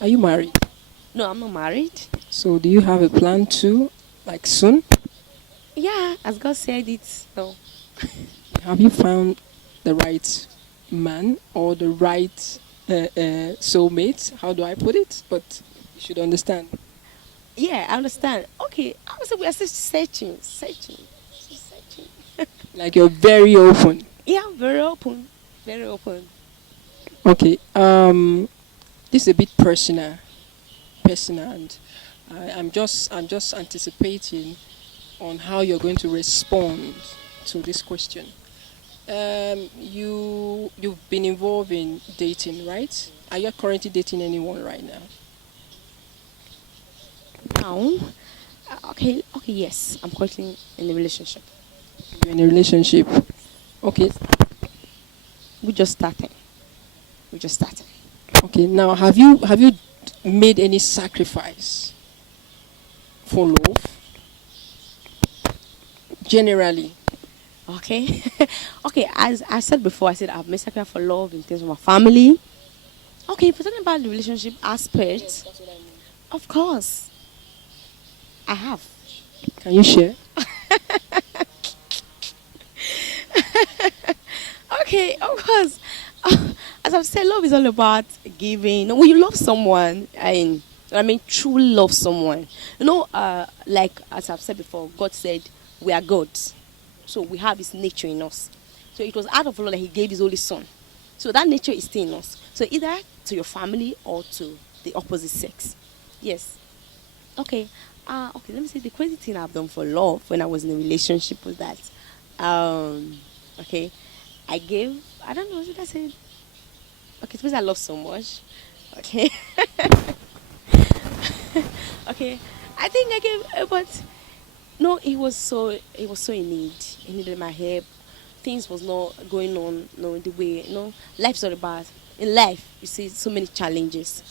Are you married? No, I'm not married. So do you have a plan to, like soon? Yeah, as God said it. So, Have you found the right man or the right soulmate? How do I put it? But you should understand. yeah, I understand. Okay, I would say we are still still searching. Like you're very open. Yeah, I'm very open, very open. Okay. This is a bit personal, and I'm just anticipating on how you're going to respond to this question. You've been involved in dating, right? Are you currently dating anyone right now? Now, okay, yes, I'm currently in a relationship. You're in a relationship. Okay. We just started. We just started. Okay. Now, have you made any sacrifice for love? Generally, Okay, okay. As I said before, I said I've made sacrifice for love in terms of my family. Okay, if we're talking about the relationship aspect, of course, I have. can you share? Okay, of course. As I've said, love is all about giving. When you love someone, I mean, truly love someone, like as I've said before, God said we are gods, so we have His nature in us. So it was out of love that He gave His only Son. So that nature is still in us. So either to your family or to the opposite sex. Yes. Okay. Okay. Let me say the crazy thing I've done for love when I was in a relationship was that, okay, I gave. I don't know. Should I say? Okay, suppose I love so much. Okay. Okay. I think I gave, but no, he was so in need. He needed my help. Things was not going on, no, the way, life's all about. In life, you see so many challenges.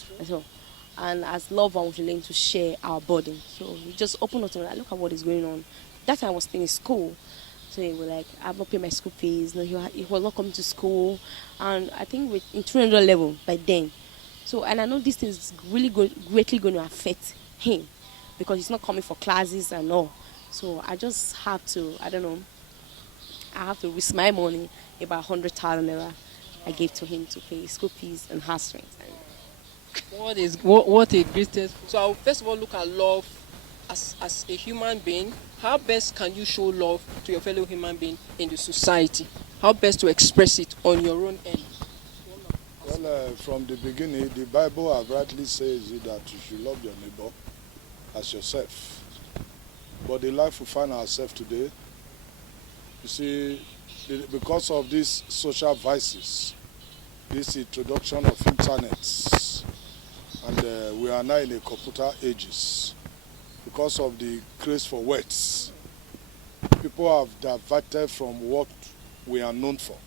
And as love, I want to learn to share our burden. So we just open up to me, like, look at what is going on. That time I was still in school. So he was like, I've not paid my school fees. No, he was not coming to school. And I think in 300 level by then. So, and I know this thing is really greatly going to affect him because he's not coming for classes and all. So I just have to, I don't know, I have to risk my money, about 100,000 naira I gave to him to pay school fees and house rent. What a greatest. So I'll first of all look at love as a human being. How best can you show love to your fellow human being in the society? How best to express it on your own end? Well, from the beginning, the Bible have rightly says it that you should love your neighbor as yourself. But the life we find ourselves today, you see, because of these social vices, this introduction of internet, and we are now in a computer ages. Because of the craze for words, people have diverted from what we are known for.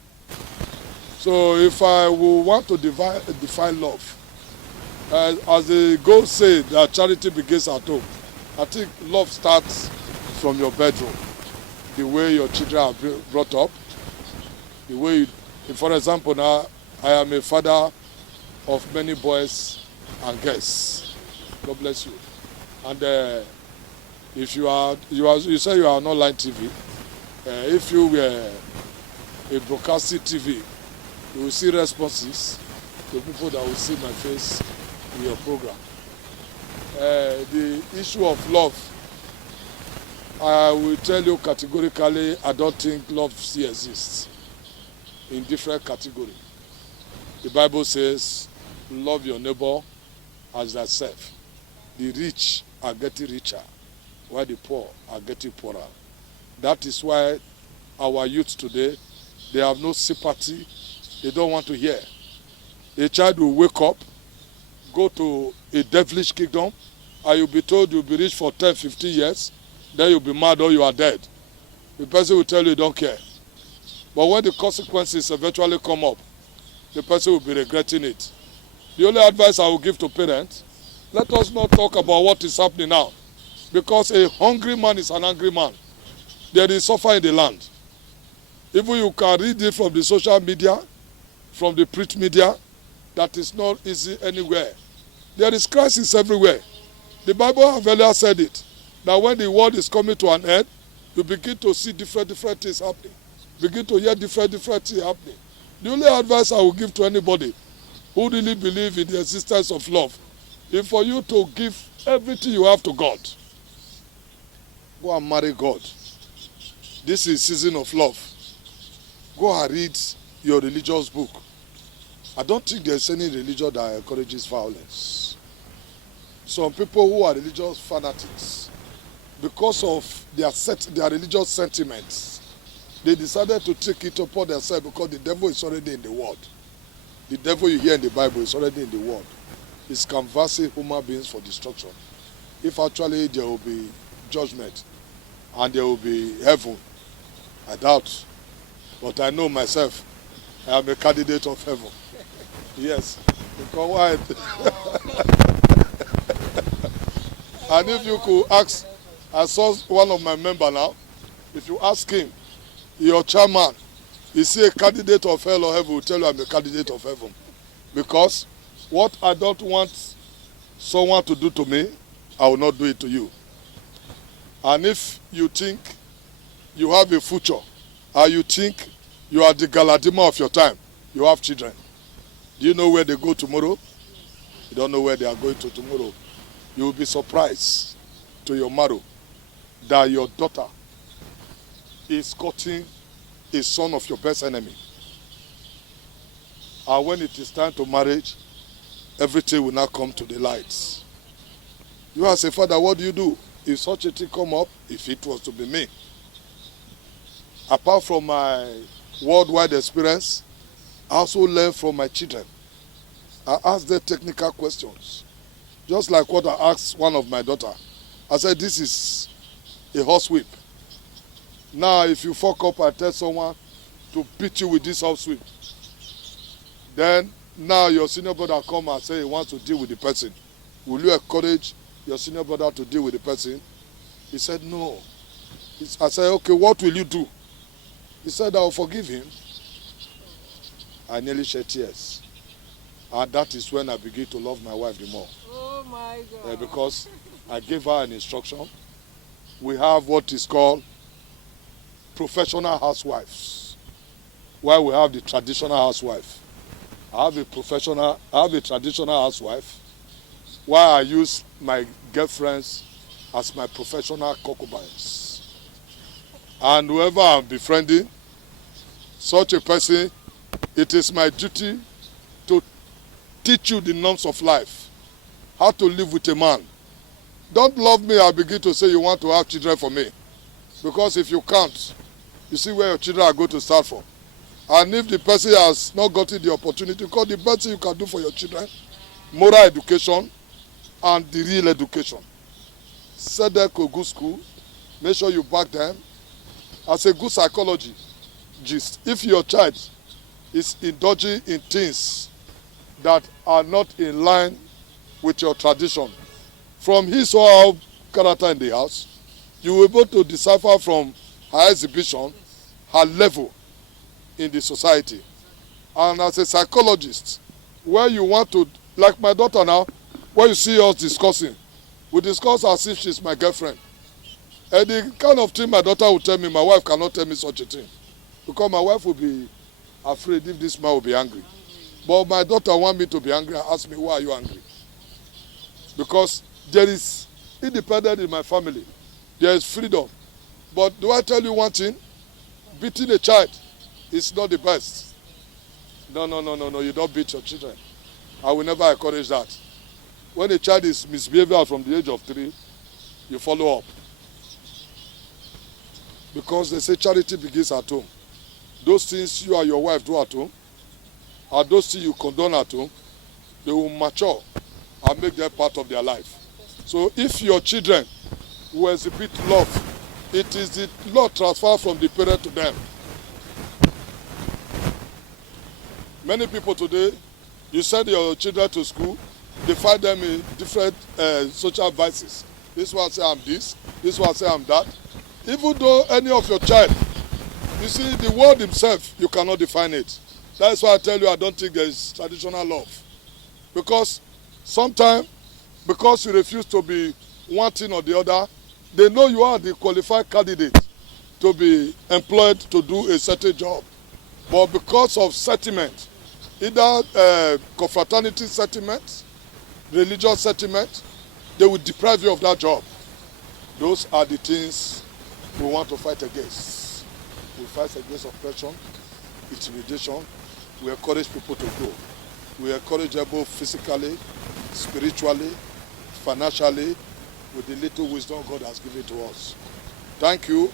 So if I will want to define love, as the goal said that charity begins at home, I think love starts from your bedroom, the way your children are brought up, the way for example now, I am a father of many boys and girls. God bless you. And if you say you are on online TV, if you were a broadcasting TV, you will see responses to people that will see my face in your program. The issue of love, I will tell you categorically, I don't think love still exists in different categories. The Bible says, love your neighbor as thyself. The rich are getting richer, while the poor are getting poorer. That is why our youth today, they have no sympathy. They don't want to hear. A child will wake up, go to a devilish kingdom, and you'll be told you'll be rich for 10, 15 years, then you'll be mad or you are dead. The person will tell you don't care. But when the consequences eventually come up, the person will be regretting it. The only advice I will give to parents, let us not talk about what is happening now. Because a hungry man is an angry man. There is suffer in the land. Even you can read it from the social media, from the print media, that is not easy anywhere. There is crisis everywhere. The Bible have earlier said it, that when the world is coming to an end, you begin to see different things happening. Begin to hear different things happening. The only advice I will give to anybody who really believe in the existence of love is for you to give everything you have to God. Go and marry God. This is season of love. Go and read your religious book. I don't think there's any religion that encourages violence. Some people who are religious fanatics, because of their religious sentiments, they decided to take it upon themselves because the devil is already in the world. The devil you hear in the Bible is already in the world. It's canvassing human beings for destruction. If actually there will be judgment and there will be heaven, I doubt. But I know myself, I am a candidate of heaven. Yes. Because why? And if you could ask, I saw one of my members now, if you ask him, your chairman, is he a candidate of hell or heaven? He will tell you I'm a candidate of heaven. Because what I don't want someone to do to me, I will not do it to you. And if you think you have a future, or you think you are the Galadima of your time, you have children. Do you know where they go tomorrow? You don't know where they are going to tomorrow. You will be surprised to your marrow that your daughter is courting a son of your best enemy. And when it is time to marriage, everything will now come to the light. You ask a father, what do you do? If such a thing come up, if it was to be me, apart from my worldwide experience, I also learn from my children. I ask them technical questions. Just like what I asked one of my daughter. I said, this is a horsewhip. Now, if you fuck up and tell someone to beat you with this horsewhip, then now your senior brother come and say he wants to deal with the person. Will you encourage your senior brother to deal with the person? He said, no. I said, okay, what will you do? He said, I will forgive him. I nearly shed tears. And that is when I begin to love my wife the more. Oh my God. Because I gave her an instruction. We have what is called professional housewives, while we have the traditional housewife. I have a traditional housewife, while I use my girlfriends as my professional concubines. And whoever I'm befriending, such a person, it is my duty to teach you the norms of life, how to live with a man. Don't love me and begin to say you want to have children for me. Because if you can't, you see where your children are going to start from. And if the person has not gotten the opportunity, because the best thing you can do for your children, moral education and the real education. Send them to a good school, make sure you back them. As a good psychologist, if your child is indulging in things that are not in line with your tradition, from his or her character in the house, you will be able to decipher from her exhibition, her level in the society. And as a psychologist, where you want to, like my daughter now, where you see us discussing, we discuss as if she's my girlfriend. And the kind of thing my daughter will tell me, my wife cannot tell me such a thing. Because my wife will be afraid if this man will be angry. But my daughter wants me to be angry and ask me, why are you angry? Because there is independence in my family. There is freedom. But do I tell you one thing? Beating a child is not the best. No, you don't beat your children. I will never encourage that. When a child is misbehaving from the age of 3, you follow up. Because they say charity begins at home. Those things you and your wife do at home, are those things you condone at home, they will mature and make them part of their life. So if your children will exhibit love, it is the love transferred from the parent to them. Many people today, you send your children to school, they find them in different social vices. This one say I'm this one say I'm that. Even though any of your child, you see the word himself, you cannot define it. That's why I tell you I don't think there is traditional love. Because Sometimes, because you refuse to be one thing or the other, they know you are the qualified candidate to be employed to do a certain job. But because of sentiment, either confraternity sentiment, religious sentiment, they will deprive you of that job. Those are the things we want to fight against. We fight against oppression, intimidation. We encourage people to grow. We encourage them both physically, spiritually, financially, with the little wisdom God has given to us. Thank you.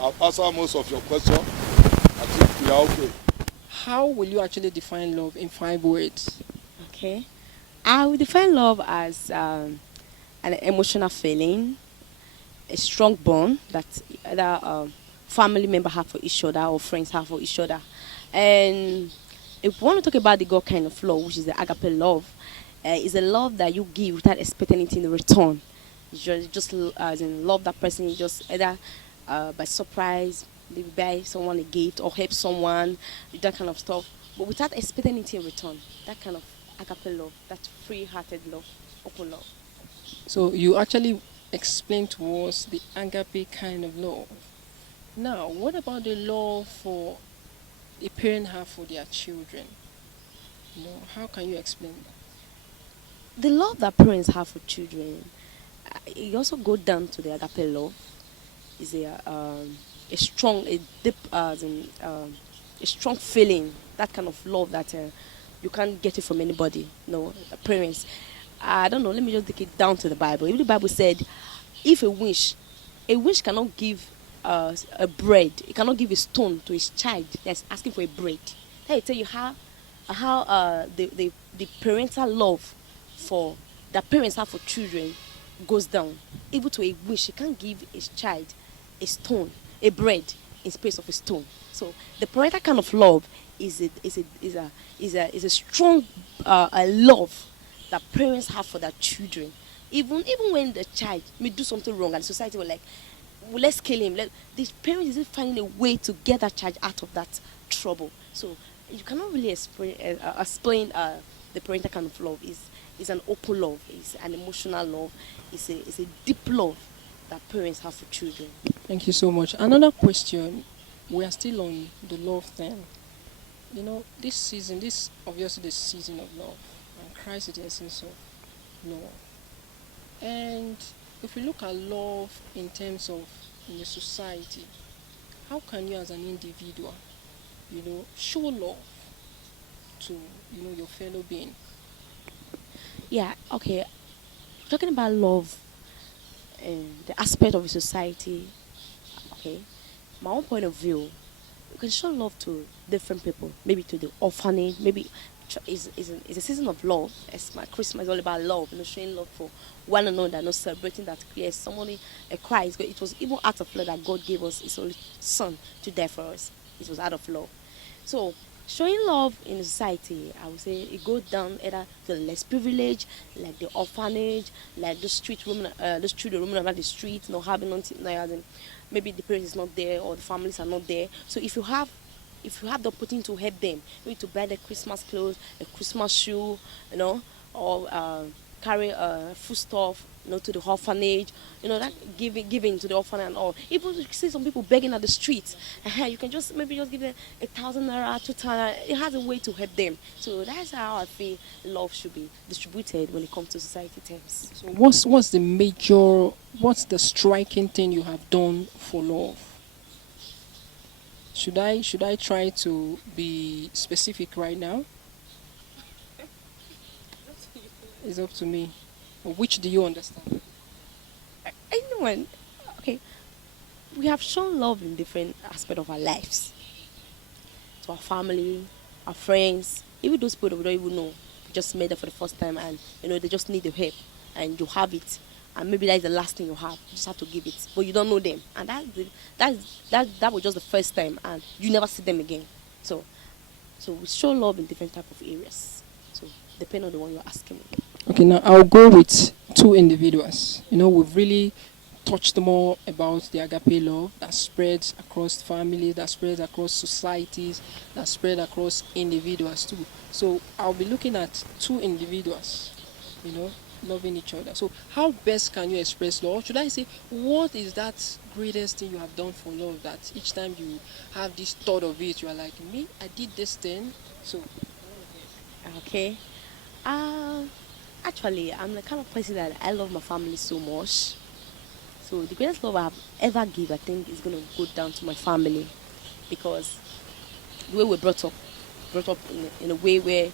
I've answered most of your questions. I think we are okay. How will you actually define love in 5 words? Okay. I would define love as an emotional feeling, a strong bond that either family member have for each other or friends have for each other. And if we want to talk about the God kind of love, which is the agape love, is a love that you give without expecting anything in return. You just as in love that person, you just either by surprise, maybe buy someone a gift or help someone, that kind of stuff, but without expecting anything in return. That kind of agape love, that free-hearted love, open love. So you actually explained to us the agape kind of love. Now, what about the love for a parent have for their children? How can you explain that? The love that parents have for children, it also goes down to the agape love. Is a strong, a deep, a strong feeling. That kind of love that you can't get it from anybody. No, the parents. I don't know. Let me just take it down to the Bible. Even the Bible said, if a wish cannot give a bread. It cannot give a stone to his child that's asking for a bread. Let me tell you how the parental love for that parents have for children goes down. Even to a wish, he can't give his child a stone, a bread in space of a stone. So the parental kind of love is a strong love that parents have for their children. Even when the child may do something wrong and society will like, well, let's kill him. The parents is finding a way to get that child out of that trouble. So you cannot really explain the parental kind of love. Is an open love. It's an emotional love. It's a deep love that parents have for children. Thank you so much. Another question. We are still on the love thing. This season, this obviously the season of love, and Christ is the essence of love. And if we look at love in terms of in the society, how can you as an individual, show love to your fellow being? Yeah, okay. Talking about love and the aspect of a society, okay, my own point of view, you can show love to different people, maybe to the orphanage, maybe is a season of love. It's my Christmas is all about love, showing love for one another, celebrating that yes, somebody Christ. It was even out of love that God gave us His only Son to die for us. It was out of love. So showing love in society, I would say it goes down either to the less privileged, like the orphanage, like the street women, the children roaming around the street, not having nothing, maybe the parents is not there or the families are not there. So if you have the opportunity to help them, maybe to buy the Christmas clothes, a Christmas shoe, or carry food stuff, to the orphanage, that giving to the orphanage and all. Even you see some people begging at the streets, you can just maybe just give them 1,000 naira, 2,000 naira. It has a way to help them. So that's how I feel love should be distributed when it comes to society terms. So what's the striking thing you have done for love? Should I try to be specific right now? It's up to me. Which do you understand? Anyone, okay. We have shown love in different aspects of our lives. To our family, our friends, even those people that we don't even know, just met them for the first time and they just need the help and you have it. And maybe that is the last thing you have. You just have to give it. But you don't know them. And that was just the first time and you never see them again. So we show love in different type of areas. So depending on the one you're asking me. Okay, now I'll go with two individuals. We've really touched more about the agape love that spreads across families, that spreads across societies, that spreads across individuals too. So I'll be looking at two individuals. you know, loving each other. So, how best can you express love? Or should I say, what is that greatest thing you have done for love that each time you have this thought of it, you are like, me, I did this thing. So, Okay. Uh, Actually, I'm the kind of person that I love my family so much. So the greatest love I've ever give, I think, is gonna go down to my family, because the way we're brought up in a way where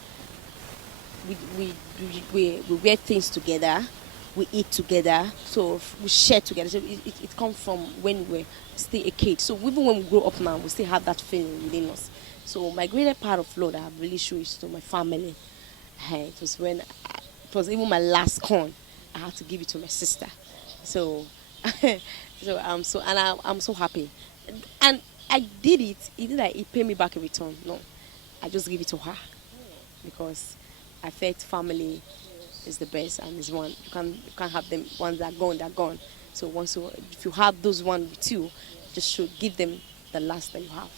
we we, we wear things together, we eat together, so we share together. So it comes from when we were still a kid. So even when we grow up now, we still have that feeling within us. So my greatest part of love that I've really shown is to my family. It was when it was even my last corn. I had to give it to my sister. So, I'm so happy, and I did it. It did like it paid me back in return. No, I just give it to her because I felt family is the best and is one. You can't have them once they're gone, they're gone. So once you if you have those one with you, just should give them the last that you have.